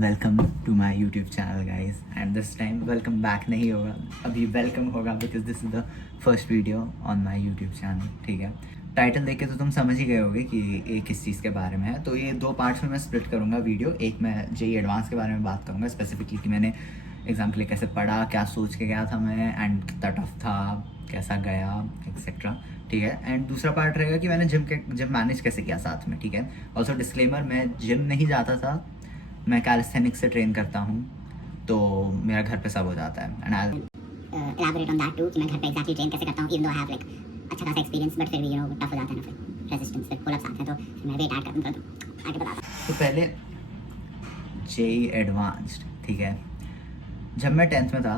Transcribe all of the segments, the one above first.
Welcome to my YouTube channel guys and this time welcome back नहीं होगा, अभी welcome होगा because this is the first video on my YouTube channel. ठीक है, title देख के तो तुम समझ ही गए होगे कि ये किस चीज़ के बारे में है। तो ये दो पार्ट्स में मैं स्प्लिट करूँगा वीडियो। एक मैं जेई एडवांस के बारे में बात करूँगा स्पेसिफिकली कि मैंने एग्ज़ाम के लिए कैसे पढ़ा, क्या सोच के गया था मैं, एंड कितना टफ था, कैसा गया, एक्सेट्रा। ठीक है, एंड दूसरा पार्ट रहेगा कि मैंने जिम मैनेज कैसे किया साथ में। ठीक है, ऑल्सो डिस्क्लेमर, मैं जिम नहीं जाता था, मैं कैलिस्थेनिक्स से ट्रेन करता हूँ, तो मेरा घर पे सब हो जाता है। And I elaborate on that too कि मैं घर पे exactly train कैसे करता हूँ, even though I have like अच्छा खासा experience, but फिर भी tough हो जाता है ना, फिर resistance, फिर pull ups आते हैं, तो फिर मैं weight add करता हूँ, आगे बताता हूँ। तो पहले जेई एडवांस्ड। ठीक है, जब मैं 10th में था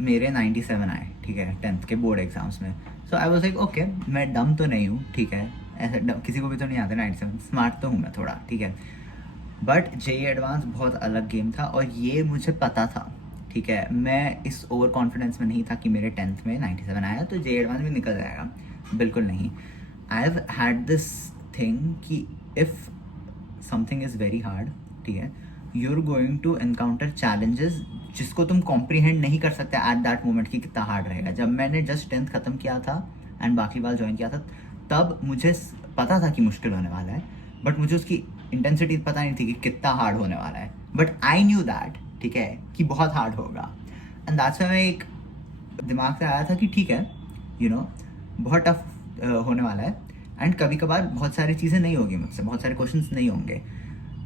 मेरे 97 आए। ठीक है, 10th के बोर्ड एग्जाम्स में। सो आई वाज लाइक ओके, मैं डम तो नहीं हूँ। ठीक है, ऐसे किसी को भी तो नहीं आते 97, स्मार्ट तो हूँ मैं थोड़ा। ठीक है, बट जेई एडवांस बहुत अलग गेम था और ये मुझे पता था। ठीक है, मैं इस ओवर कॉन्फिडेंस में नहीं था कि मेरे 10th में 97 आया तो जेई एडवांस में निकल जाएगा, बिल्कुल नहीं। I have had this thing कि if something is very hard, ठीक है, you are going to encounter challenges जिसको तुम कॉम्प्रीहेंड नहीं कर सकते एट दैट मोमेंट कि कितना हार्ड रहेगा। जब मैंने जस्ट 10th ख़त्म किया था एंड बाकी बार ज्वाइन किया था, तब मुझे पता था कि मुश्किल होने वाला है, बट मुझे उसकी इंटेंसिटी पता नहीं थी कि कितना हार्ड होने वाला है। बट आई न्यू दैट, ठीक है, कि बहुत हार्ड होगा। एंड दैट्स व्हाई मैं एक दिमाग से आया था कि ठीक है, बहुत टफ होने वाला है, एंड कभी कभार बहुत सारी चीज़ें नहीं होगी मुझसे, बहुत सारे क्वेश्चंस नहीं होंगे,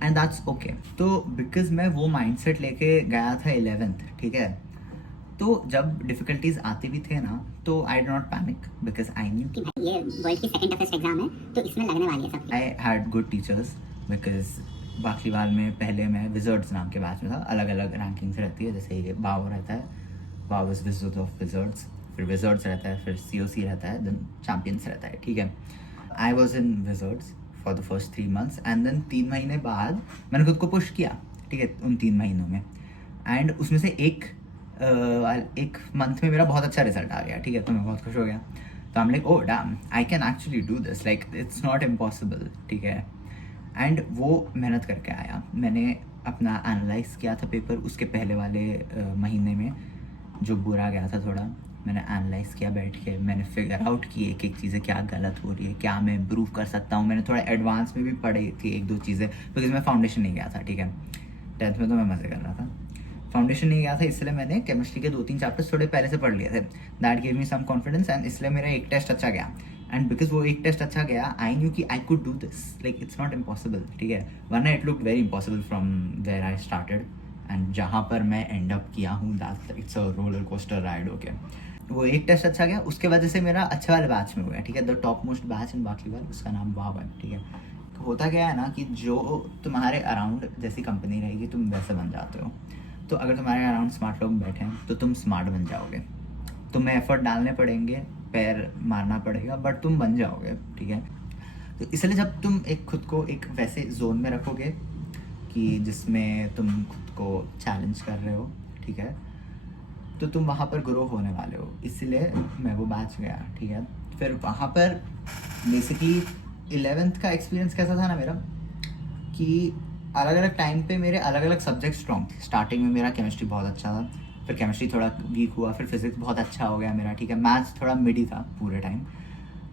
एंड दैट्स ओके। तो बिकॉज मैं वो माइंडसेट लेके गया था 11th। ठीक है, तो जब डिफिकल्टीज आते भी थे ना, तो I do not panic because I knew कि भाई ये वर्ल्ड की सेकंड टफेस्ट एग्जाम है, तो इसमें लगने वाली है सब। I had good teachers because बाकीवाल में पहले मैं विजर्ड्स नाम के बैच में था। अलग अलग रैंकिंग्स रहती है, जैसे ये बाव रहता है, बाव इज विजर्ड्स ऑफ विजर्ड्स, फिर विजर्ड्स रहता है, फिर सीओसी रहता है, देन चैम्पियंस रहता है। ठीक है, I was in Wizards for the first 3 months and then 3 महीने बाद मैंने खुद को पुश किया। ठीक है, उन 3 महीनों में, एंड उसमें से एक मंथ में मेरा बहुत अच्छा रिजल्ट आ गया। ठीक है, तो मैं बहुत खुश हो गया। तो I am like, oh damn, I can actually do this, like it's not impossible. ठीक है, एंड वो मेहनत करके आया। मैंने अपना एनालाइज किया था पेपर उसके पहले वाले महीने में, जो बुरा गया था थोड़ा, मैंने एनालाइज किया बैठ के, मैंने फिगर आउट की एक एक चीज़ें क्या गलत हो रही है, क्या मैं इम्प्रूव कर सकता हूँ। मैंने थोड़ा एडवांस में भी पढ़ी थी एक दो चीज़ें, बिकॉज मैं फाउंडेशन नहीं गया था। ठीक है, 10th में तो मैं मज़े कर रहा था, फाउंडेशन नहीं गया था, इसलिए मैंने केमिस्ट्री के 2-3 चैप्टर्स थोड़े पहले से पढ़ लिए थे। That give me some confidence, and इसलिए मेरा एक टेस्ट अच्छा गया। एंड बिकॉज वो एक टेस्ट अच्छा गया, आई न्यू कि I could do this, like it's not impossible. ठीक है, वरना it look very impossible from where I started, and जहाँ पर मैं एंड अप किया हूँ, that's it's a roller coaster ride. Okay, वो एक टेस्ट अच्छा गया, उसके वजह से मेरा अच्छे वाले बैच में हो गया। ठीक है, the top most batch in बाकी वाल, उसका नाम वाव है। ठीक है, तो होता क्या है ना कि जो तुम्हारे अराउंड जैसी कंपनी रहेगी तुम वैसे बन जाते हो। तो अगर तुम्हारे अराउंड स्मार्ट लोग बैठे हैं तो तुम स्मार्ट बन जाओगे, तुम्हें एफर्ट डालने पड़ेंगे, पैर मारना पड़ेगा, बट तुम बन जाओगे। ठीक है, तो इसलिए जब तुम खुद को एक वैसे जोन में रखोगे कि जिसमें तुम खुद को चैलेंज कर रहे हो, ठीक है, तो तुम वहाँ पर ग्रो होने वाले हो। इसलिए मैं वो बैच गया। ठीक है, फिर वहाँ पर बेसिकली 11th का एक्सपीरियंस कैसा था ना मेरा, कि अलग अलग टाइम पे मेरे अलग अलग सब्जेक्ट स्ट्रॉन्ग थे। स्टार्टिंग में मेरा केमिस्ट्री बहुत अच्छा था, फिर केमिस्ट्री थोड़ा वीक हुआ, फिर फिजिक्स बहुत अच्छा हो गया मेरा। ठीक है, मैथ्स थोड़ा मिडी था पूरे टाइम,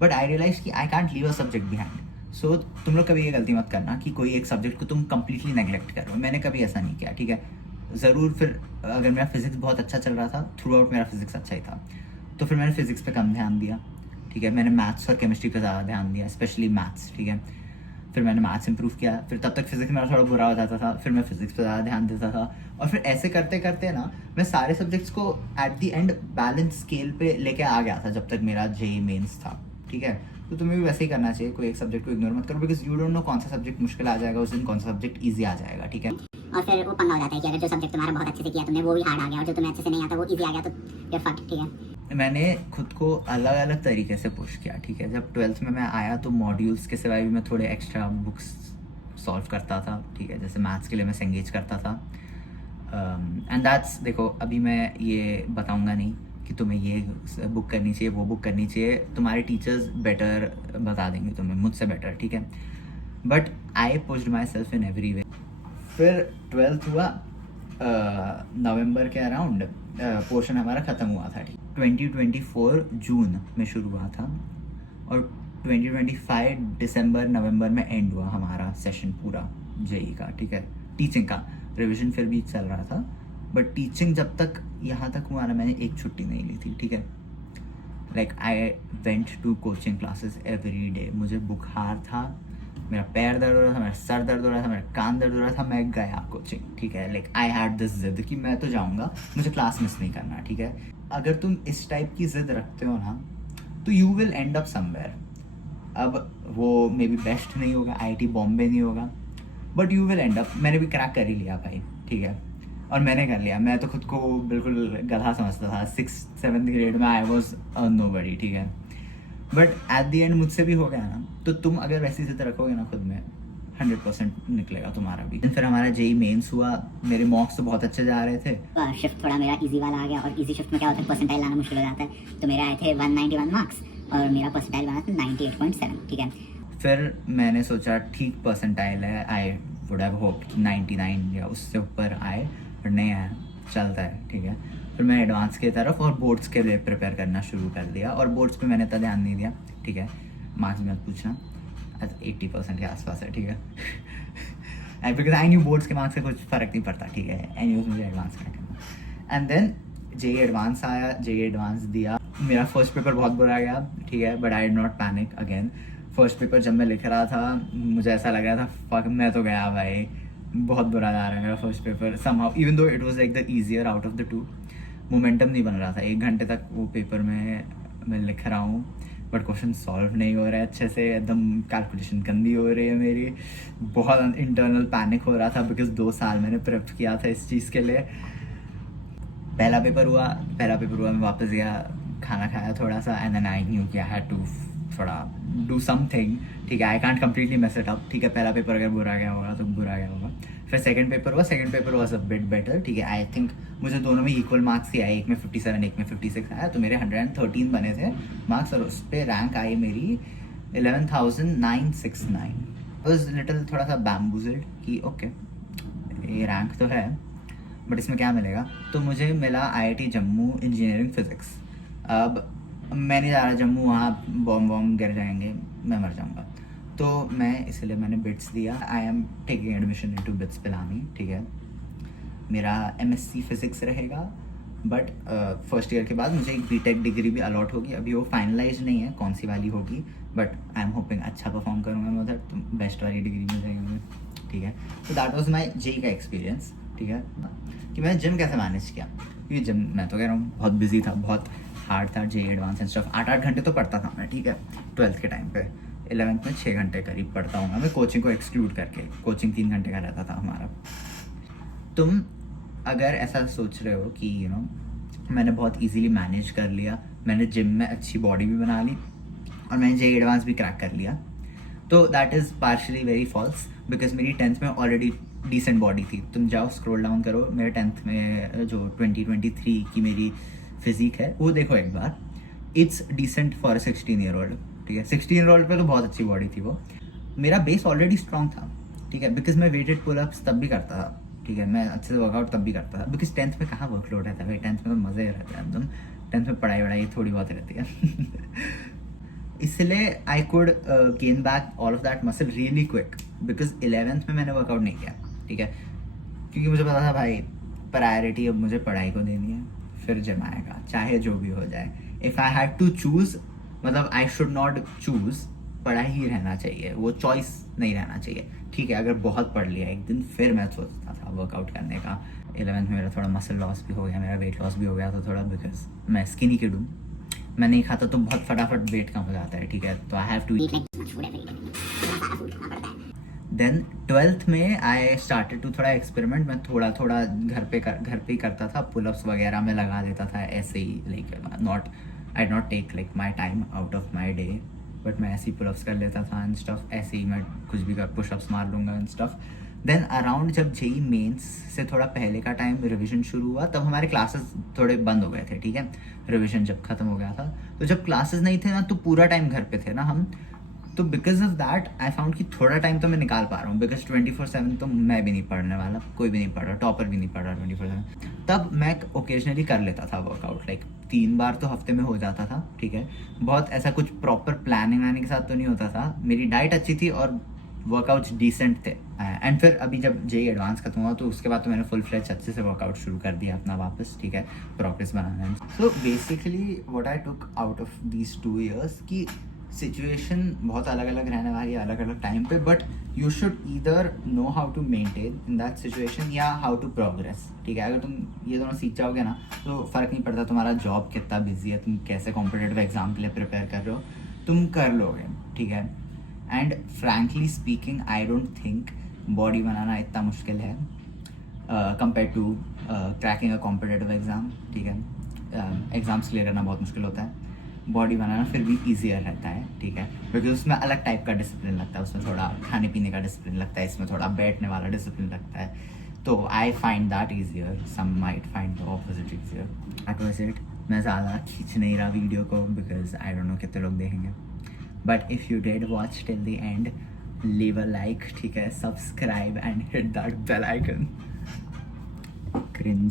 बट आई रियलाइज कि I can't leave a subject behind. So तुम लोग कभी ये गलती मत करना कि कोई एक सब्जेक्ट को तुम कंप्लीटली नेग्लेक्ट करो। मैंने कभी ऐसा नहीं किया। ठीक है, ज़रूर फिर अगर मेरा फिजिक्स बहुत अच्छा चल रहा था, थ्रू आउट मेरा फिजिक्स अच्छा ही था, तो फिर मैंने फिजिक्स पे कम ध्यान दिया। ठीक है, मैंने मैथ्स और केमिस्ट्री पे ज़्यादा ध्यान दिया, स्पेशली मैथ्स। ठीक है, फिर मैंने मैथ्स इंप्रूव किया, फिर तब तक फिजिक्स मेरा थोड़ा बुरा हो जाता था, फिर मैं फिजिक्स पे ज़्यादा ध्यान देता था, और फिर ऐसे करते करते ना मैं सारे सब्जेक्ट्स को at the end balance scale पे लेके आ गया था, जब तक मेरा जेई मेंस था। ठीक है, तो तुम्हें भी वैसे ही करना चाहिए, कोई एक सब्जेक्ट को इग्नोर मत करो, बिकॉज यू डोंट नो कौन सा सब्जेक्ट मुश्किल आ जाएगा उस दिन, कौन सा सब्जेक्ट ईजी आ जाएगा। ठीक है, और फिर वो पंगा हो जाता है कि अगर जो सब्जेक्ट तुम्हारा बहुत अच्छे से किया तुमने वो भी हार्ड आ गया, और जो तुम्हें अच्छे से नहीं आता वो इजी आ गया, तो you're fucked। ठीक है, मैंने खुद को अलग अलग तरीके से पुश किया। ठीक है, जब 12th में मैं आया तो मॉड्यूल्स के सिवाय भी मैं थोड़े एक्स्ट्रा बुक्स सॉल्व करता था। ठीक है, जैसे मैथ्स के लिए मैं सेंगेज करता था, एंड दैट्स, देखो अभी मैं ये बताऊंगा नहीं कि तुम्हें ये बुक करनी चाहिए, वो बुक करनी चाहिए, तुम्हारे टीचर्स बेटर बता देंगे तुम्हें, मुझसे बेटर। ठीक है, but I pushed my self in every way. फिर 12th हुआ नवंबर के अराउंड, पोर्शन हमारा ख़त्म हुआ था। 2024 जून में शुरू हुआ था और 2025 दिसंबर नवंबर में एंड हुआ हमारा सेशन पूरा जेई का, ठीक है। टीचिंग का रिवीजन फिर भी चल रहा था, बट टीचिंग जब तक यहाँ तक हुआ ना, मैंने एक छुट्टी नहीं ली थी, ठीक है। Like I went to coaching classes every day. मुझे बुखार था, मेरा पैर दर्द हो रहा था, मेरा सर दर्द हो रहा था, मेरा कान दर्द हो रहा था, मैं गया कोचिंग, ठीक है। लाइक आई हैड दिस जिद कि मैं तो जाऊँगा, मुझे क्लास मिस नहीं करना, ठीक है। अगर तुम इस टाइप की जिद रखते हो ना, तो you will and up somewhere. अब वो मे बी बेस्ट नहीं होगा, IIT बॉम्बे नहीं होगा, but you will and up. मैंने भी क्रैक कर ही लिया भाई, ठीक है, और मैंने कर लिया। मैं तो खुद को बिल्कुल गधा समझता था। 6th-7th ग्रेड में आई वॉज नोबडी, ठीक है, बट एट द एंड मुझसे भी हो गया ना। तो तुम अगर वैसी जिद रखोगे ना खुद में, 100% निकलेगा तुम्हारा भी। फिर हमारा जेई मेंस हुआ, मेरे मॉक्स तो बहुत अच्छे जा रहे थे। शिफ्ट थोड़ा मेरा इजी वाला आ गया, और इजी शिफ्ट में क्या होता है, परसेंटाइल लाना मुश्किल हो जाता है। तो मेरे आए थे 191 मार्क्स और मेरा परसेंटाइल बना था 98.7, ठीक है। फिर मैंने सोचा ठीक परसेंटाइल है, आई वुड हैव होप्ड 99 या उससे ऊपर आए, पर नहीं आया, चलता है, ठीक है। फिर मैं एडवांस की तरफ और बोर्ड्स के लिए प्रिपेयर करना शुरू कर दिया, और बोर्ड्स पे मैंने इतना ध्यान नहीं दिया, ठीक है। मार्क्स मत पूछना, 80% के आसपास है, ठीक है। बिकॉज आई न्यू बोर्ड्स के मार्क्स से कुछ फ़र्क नहीं पड़ता, ठीक है। एनीवेज मुझे एडवांस क्या करना। एंड देन जेई एडवांस आया, जेई एडवांस दिया। मेरा फर्स्ट पेपर बहुत बुरा गया, ठीक है, but I did not panic again. First paper जब मैं लिख रहा था, मुझे ऐसा लग रहा था फक मैं तो गया भाई, बहुत बुरा जा रहा है मेरा first paper somehow, even though it was like the easier out of the two. Momentum नहीं बन रहा था, 1 घंटे तक वो पेपर में मैं लिख रहा हूँ, बट क्वेश्चन सॉल्व नहीं हो रहा है अच्छे से, एकदम कैलकुलेशन गंदी हो रही है मेरी। बहुत इंटरनल पैनिक हो रहा था, बिकॉज 2 साल मैंने प्रेप किया था इस चीज़ के लिए। पहला पेपर हुआ, मैं वापस गया, खाना खाया थोड़ा सा, एंड देन आई न्यू कि आई हैड टू थोड़ा डू समथिंग, ठीक है। I can't completely mess it up, ठीक है। पहला पेपर अगर बुरा गया होगा तो बुरा गया होगा। फिर second paper was a bit better, ठीक है। आई थिंक मुझे दोनों में इक्वल मार्क्स ही आए, एक में 57 एक में 56 आया, तो मेरे 113 बने थे मार्क्स, और उस पर रैंक आई मेरी 11,969। वॉज लिटिल थोड़ा सा बैम्बूजल्ड कि ओके ये रैंक तो है, बट इसमें क्या मिलेगा। तो मुझे मिला IIT जम्मू इंजीनियरिंग फिजिक्स। अब मैं नहीं जा रहा जम्मू, वहाँ बॉम्ब गिर जाएंगे, मैं मर जाऊँगा, तो मैं इसलिए मैंने बिट्स दिया। I am taking admission into bits Pilani, ठीक है। मेरा MSc फिजिक्स रहेगा, बट फर्स्ट ईयर के बाद मुझे एक BTech डिग्री भी अलॉट होगी। अभी वो फाइनलाइज नहीं है कौन सी वाली होगी, बट आई एम होपिंग अच्छा परफॉर्म करूँगा मैं उधर, तो बेस्ट वाली डिग्री मिल जाएगी मुझे, ठीक है। तो दैट वॉज माई जेई का एक्सपीरियंस, ठीक है। कि मैं जिम कैसे मैनेज किया, क्योंकि जिम मैं तो कह रहा हूँ बहुत बिजी था, बहुत हार्ड था जेई एडवांस एंड स्टफ। 8-8 घंटे तो पढ़ता था मैं, ठीक है, 12th के टाइम पे। 11th में 6 घंटे करीब पढ़ता हूँ मैं, कोचिंग को एक्सक्लूड करके। कोचिंग 3 घंटे का रहता था हमारा। तुम अगर ऐसा सोच रहे हो कि मैंने बहुत इजीली मैनेज कर लिया, मैंने जिम में अच्छी बॉडी भी बना ली, और मैंने जेई एडवांस भी क्रैक कर लिया, तो that is partially very false, because मेरी 10th में ऑलरेडी डिसेंट बॉडी थी। तुम जाओ स्क्रॉल डाउन करो, मेरे 10th में जो 2023 की मेरी फिजिक है वो देखो एक बार। It's decent for 16 year old, ठीक है। 16 ईयर ओल्ड पे तो बहुत अच्छी बॉडी थी वो। मेरा बेस ऑलरेडी स्ट्रॉन्ग था, ठीक है, बिकॉज मैं वेटेड पुलअप्स तब भी करता था, ठीक है। मैं अच्छे से वर्कआउट तब भी करता था, बिकॉज 10th में कहाँ वर्कलोड रहता है भाई, 10th में तो मज़े रहते हैं एकदम। 10th में पढ़ाई वढ़ाई थोड़ी बहुत रहती है। इसलिए I could gain back all of that muscle really quick, because 11th में मैंने वर्कआउट नहीं किया, ठीक है, क्योंकि मुझे पता था भाई प्रायोरिटी अब मुझे पढ़ाई को देनी है, फिर जिम आएगा चाहे जो भी हो जाए। If I had to choose, मतलब आई शुड नॉट चूज़, पढ़ाई ही रहना चाहिए, वो चॉइस नहीं रहना चाहिए, ठीक है। अगर बहुत पढ़ लिया एक दिन, फिर मैं सोचता था वर्कआउट करने का। 11th में मेरा थोड़ा मसल लॉस भी हो गया, मेरा वेट लॉस भी हो गया था थोड़ा, बिकॉज मैं स्किनी किड हूँ। मैं नहीं खाता तो बहुत फटाफट वेट कम हो जाता है, ठीक है, तो I have to eat like much food every day. Then 12th में आई स्टार्टेड टू थोड़ा एक्सपेरिमेंट। मैं थोड़ा घर पे ही करता था, पुलअप्स वगैरह में लगा देता था ऐसे ही, like I did not take like my time out of my day, but मैं ऐसे ही पुलअप्स कर लेता था एंड स्टफ, ऐसे ही मैं कुछ भी कर पुशअप्स मार लूँगा एंड स्टफ। देन अराउंड जब जेई मेंस से थोड़ा पहले का टाइम रिवीजन शुरू हुआ, तब हमारे क्लासेस थोड़े बंद हो गए थे, ठीक है। रिवीजन जब खत्म हो गया था, तो जब क्लासेस नहीं थे ना, तो पूरा टाइम घर पे थे ना हम, तो because of that I found कि थोड़ा टाइम तो मैं निकाल पा रहा हूँ, बिकॉज 24/7 तो मैं भी नहीं पढ़ने वाला, कोई भी नहीं पढ़ रहा, टॉपर भी नहीं पढ़ रहा 24/7। तब मैं ओकेजनली कर लेता था वर्कआउट, लाइक 3 बार तो हफ्ते में हो जाता था, ठीक है। बहुत ऐसा कुछ प्रॉपर प्लानिंग वानिंग के साथ तो नहीं होता था, मेरी डाइट अच्छी थी और वर्कआउट्स डिसेंट थे। एंड फिर अभी जब जेई एडवांस खत्म हुआ तो उसके बाद तो मैंने फुल फ्लेज अच्छे से वर्कआउट शुरू कर दिया अपना वापस, ठीक है, progress banana. So basically what I took out of these 2 years कि सिचुएशन बहुत अलग अलग रहने वाली है अलग अलग टाइम पे, but you should either know how to maintain in that situation या हाउ टू प्रोग्रेस, ठीक है। अगर तुम ये दोनों सीख जाओगे ना तो फ़र्क नहीं पड़ता तुम्हारा जॉब कितना बिजी है, तुम कैसे कॉम्पिटिटिव एग्जाम के लिए प्रिपेयर कर रहे हो, तुम कर लोगे, ठीक है। And frankly speaking I don't think body बनाना इतना मुश्किल है compare to cracking a competitive exam, ठीक है। एग्ज़ाम्स क्लियर करना बहुत मुश्किल होता है, बॉडी बनाना फिर भी ईजियर रहता है, ठीक है, बिकॉज उसमें अलग टाइप का डिसिप्लिन लगता है, उसमें थोड़ा खाने पीने का डिसिप्लिन लगता है, इसमें थोड़ा बैठने वाला डिसिप्लिन लगता है। तो I find that easier, some might find the opposite easier. That was it. मैं ज़्यादा खींच नहीं रहा वीडियो को बिकॉज आई डोंट नो कितने लोग देखेंगे, but if you did watch till the end leave a like, ठीक है, subscribe and hit that bell icon. Cringe.